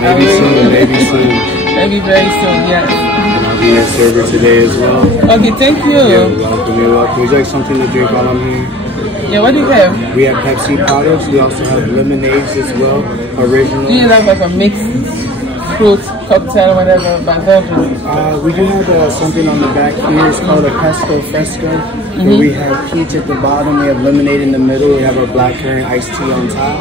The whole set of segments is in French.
Maybe soon, maybe soon. Maybe very soon, yes. And I'll be your server today as well. Okay, thank you. You're welcome, you're welcome. Would you like something to drink while I'm here? Yeah, what do you have? We have Pepsi products. We also have lemonades as well, original. Do you have like a mixed fruit cocktail, whatever, beverage? We do have something on the back here. It's called a pesto fresco. Where we have peach at the bottom. We have lemonade in the middle. We have our blackcurrant iced tea on top.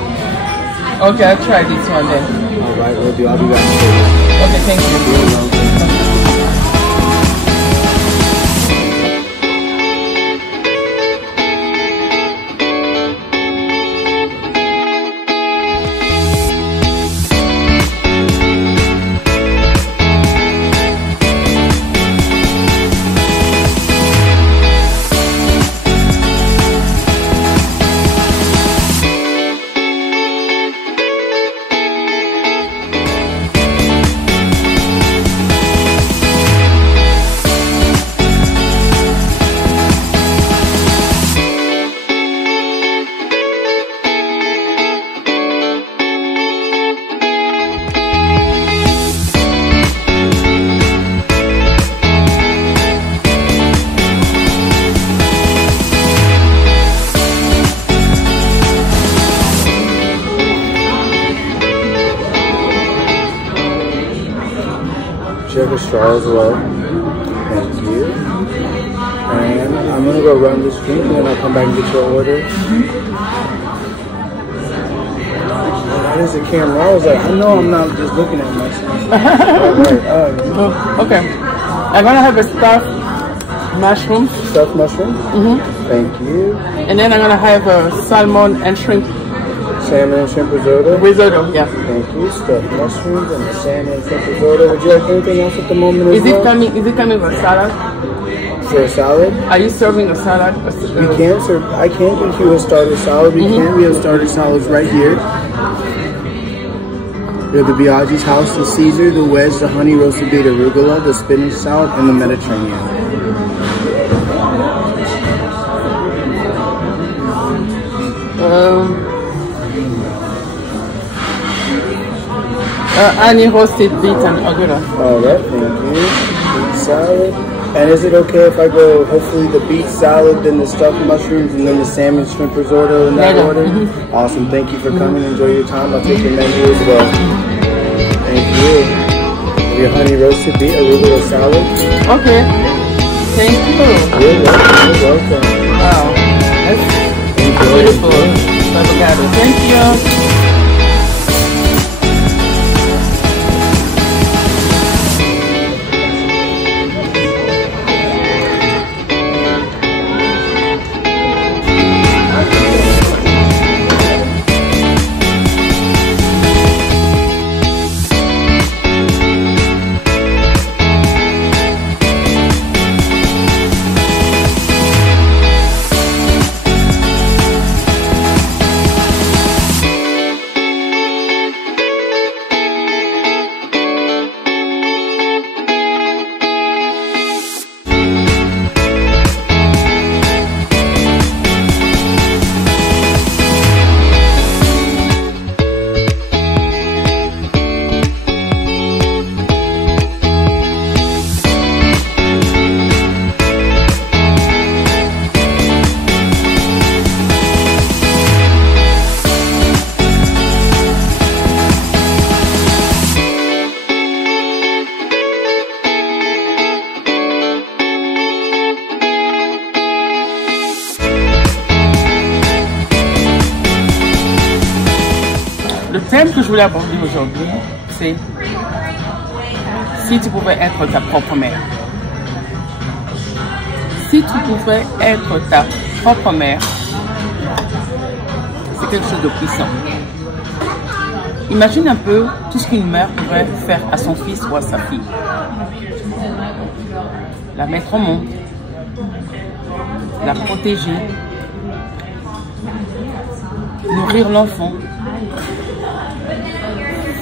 Okay, I'll try this one then. All right, we'll do. I'll be back. Okay, thank you. You're welcome. You have a straw as well. Thank you. And I'm gonna go run this drink and then I'll come back and get your order. Oh, that is a camera. I was like, I know I'm not just looking at myself. Okay. I'm gonna have a stuffed mushroom. Stuffed mushroom? Thank you. And then I'm gonna have a salmon and shrimp. Salmon and shrimp risotto? Risotto, yeah. Thank you. Stuffed mushrooms and the salmon and shrimp risotto. Would you like anything else at the moment Is it coming with a salad? For a salad? Are you serving a salad? We can serve. I can give you a starter salad. We can. We have starter salads right here. We have the Biaggi's House, the Caesar, the wedge, the honey roasted beet arugula, the spinach salad, and the Mediterranean. Honey roasted beet and arugula. All right, thank you. Beet salad. And is it okay if I go, hopefully, the beet salad, then the stuffed mushrooms, and then the salmon shrimp risotto in that order? Awesome. Thank you for coming. Enjoy your time. I'll take your menu as well. Thank you. Your honey roasted beet arugula salad. Okay. Thank you. You're welcome. You're welcome. Wow. That's beautiful. Avocado. Thank you. Le thème que je voulais aborder aujourd'hui, c'est si tu pouvais être ta propre mère. Si tu pouvais être ta propre mère, c'est quelque chose de puissant. Imagine un peu tout ce qu'une mère pourrait faire à son fils ou à sa fille. La mettre au monde, la protéger, nourrir l'enfant,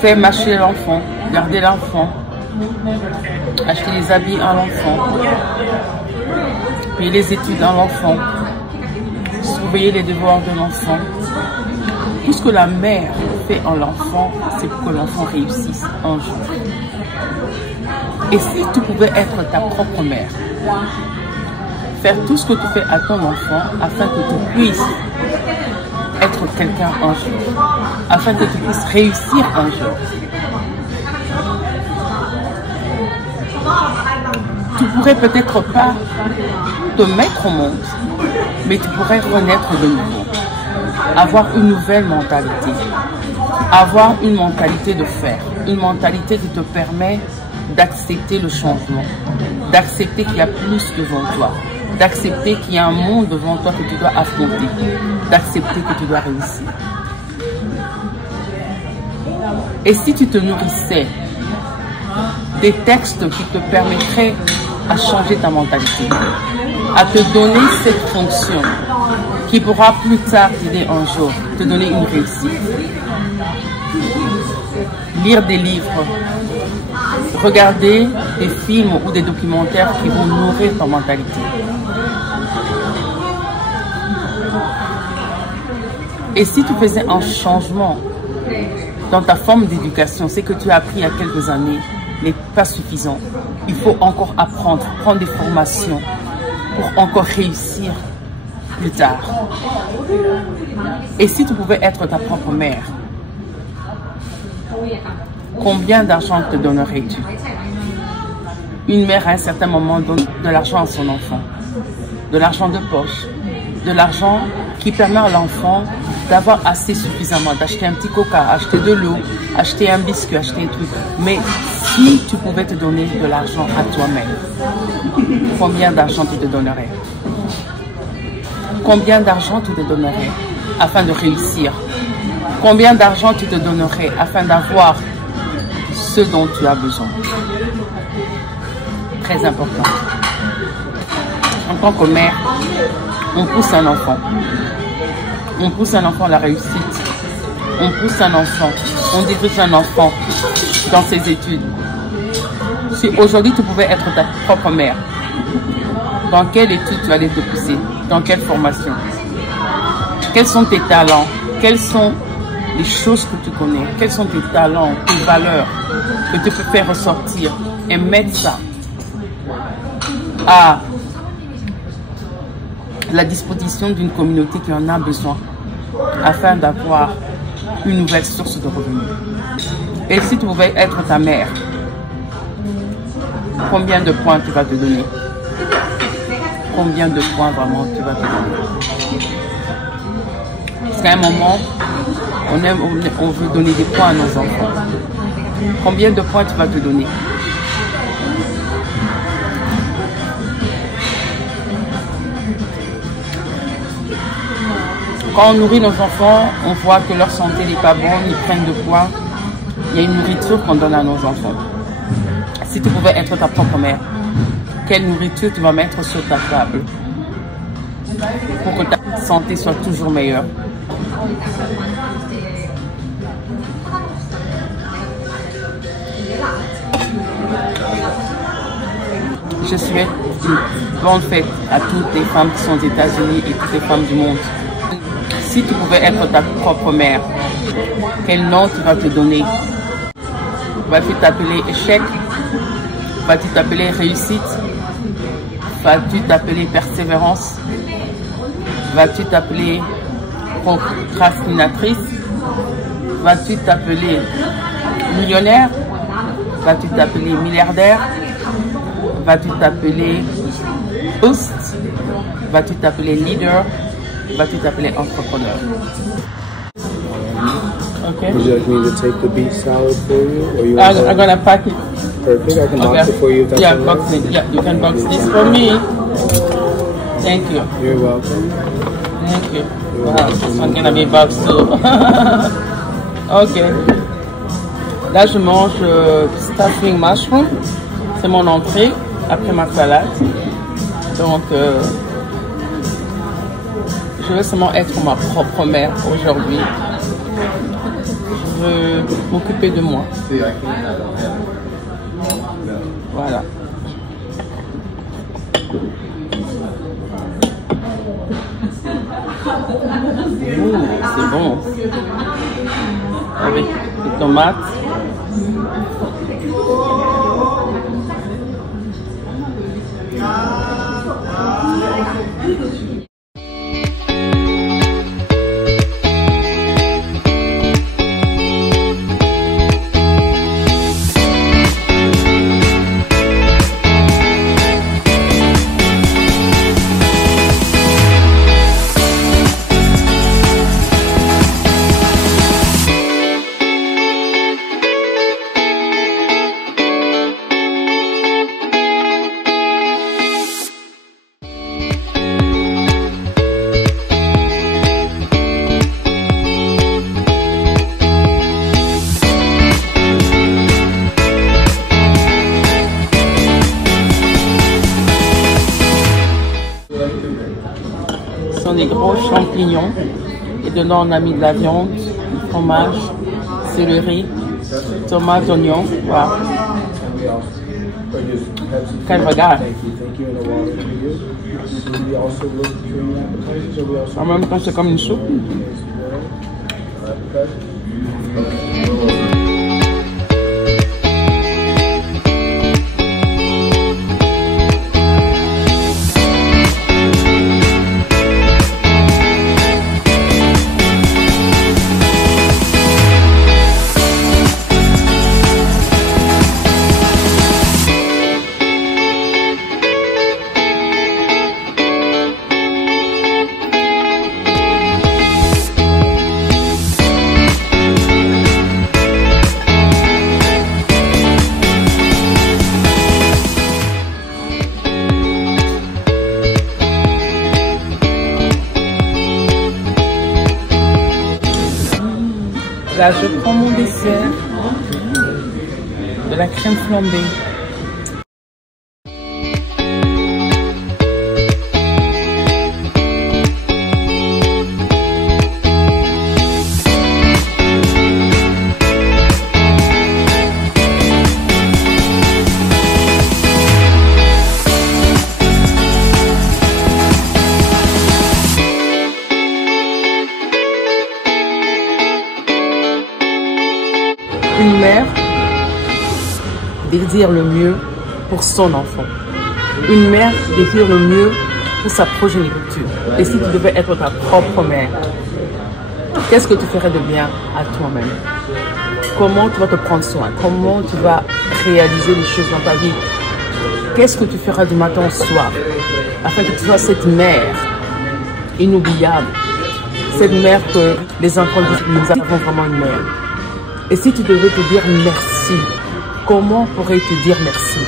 faire mâcher l'enfant, garder l'enfant, acheter les habits à l'enfant, payer les études à l'enfant, surveiller les devoirs de l'enfant, Tout ce que la mère fait en l'enfant, c'est pour que l'enfant réussisse un jour. Et si tu pouvais être ta propre mère, faire tout ce que tu fais à ton enfant afin que tu puisses être quelqu'un un jour, afin que tu puisses réussir un jour. Tu pourrais peut-être pas te mettre au monde, mais tu pourrais renaître de nouveau, avoir une nouvelle mentalité, avoir une mentalité de faire, une mentalité qui te permet d'accepter le changement, d'accepter qu'il y a plus devant toi, d'accepter qu'il y a un monde devant toi que tu dois affronter, d'accepter que tu dois réussir. Et si tu te nourrissais des textes qui te permettraient à changer ta mentalité, à te donner cette fonction qui pourra plus tard t'aider un jour, te donner une réussite. Lire des livres, regarder des films ou des documentaires qui vont nourrir ta mentalité. Et si tu faisais un changement dans ta forme d'éducation, c'est que tu as appris il y a quelques années n'est pas suffisant. Il faut encore apprendre, prendre des formations pour encore réussir plus tard. Et si tu pouvais être ta propre mère, combien d'argent te donnerais-tu? Une mère à un certain moment donne de l'argent à son enfant, de l'argent de poche, de l'argent qui permet à l'enfant d'avoir assez suffisamment, d'acheter un petit coca, acheter de l'eau, acheter un biscuit, acheter un truc. Mais si tu pouvais te donner de l'argent à toi-même, combien d'argent tu te donnerais? Combien d'argent tu te donnerais afin de réussir? Combien d'argent tu te donnerais afin d'avoir ce dont tu as besoin? Très important. En tant que mère, on pousse un enfant. On pousse un enfant à la réussite. On pousse un enfant. On dirige un enfant dans ses études. Si aujourd'hui tu pouvais être ta propre mère, dans quelle étude tu allais te pousser? Dans quelle formation? Quels sont tes talents? Quelles sont les choses que tu connais? Quels sont tes talents, tes valeurs que tu peux faire ressortir et mettre ça à la disposition d'une communauté qui en a besoin afin d'avoir une nouvelle source de revenus? Et si tu pouvais être ta mère, combien de points tu vas te donner? Combien de points vraiment tu vas te donner? Parce qu'à un moment, on veut donner des points à nos enfants. Combien de points tu vas te donner? Quand on nourrit nos enfants, on voit que leur santé n'est pas bonne, ils prennent de poids. Il y a une nourriture qu'on donne à nos enfants. Si tu pouvais être ta propre mère, quelle nourriture tu vas mettre sur ta table pour que ta santé soit toujours meilleure? Je souhaite une bonne fête à toutes les femmes qui sont aux États-Unis et toutes les femmes du monde. Si tu pouvais être ta propre mère, quel nom tu vas te donner? Vas-tu t'appeler échec? Vas-tu t'appeler réussite? Vas-tu t'appeler persévérance? Vas-tu t'appeler procrastinatrice? Vas-tu t'appeler millionnaire? Vas-tu t'appeler milliardaire? Vas-tu t'appeler host? Vas-tu t'appeler leader? Vas-tu t'appeler entrepreneur? Okay. Would you like me to take the beef salad for you? Or you I'm gonna pack it. Perfect. I can box it for you. If that's yeah, all right. box it. Yeah, you can box this for me. Thank you. You're welcome. Thank you. Wow, this one's gonna be boxed too. Ok. Là, je mange stuffing mushroom. C'est mon entrée après ma salade. Donc, je veux seulement être ma propre mère aujourd'hui. Je veux m'occuper de moi. Voilà. C'est bon. Avec les tomates. Ce sont des gros champignons et dedans on a mis de la viande, du fromage, céleri, tomates, oignons. Voilà. Quel regard! En même temps c'est comme une soupe. Là, je prends mon dessert de la crème flambée. Une mère désire le mieux pour son enfant. Une mère désire le mieux pour sa progéniture. Et si tu devais être ta propre mère, qu'est-ce que tu ferais de bien à toi-même? Comment tu vas te prendre soin? Comment tu vas réaliser les choses dans ta vie? Qu'est-ce que tu feras du matin au soir afin que tu sois cette mère inoubliable? Cette mère que les enfants disent, nous avons vraiment une mère. Et si tu devais te dire merci, comment pourrais-tu te dire merci?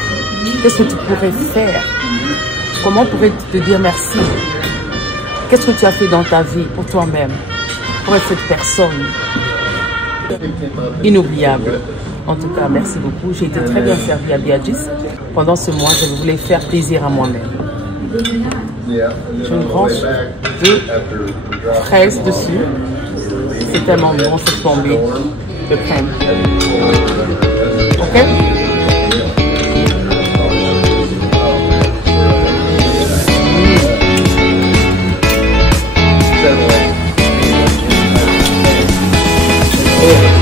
Qu'est-ce que tu pourrais faire? Comment pourrais-tu te dire merci? Qu'est-ce que tu as fait dans ta vie pour toi-même, pour être cette personne inoubliable? En tout cas, merci beaucoup. J'ai été très bien servie à Beatrice. Pendant ce mois, je voulais faire plaisir à moi-même. J'ai une branche de fraises dessus. C'est tellement bon, cette flambée de crème. Ok? Oh.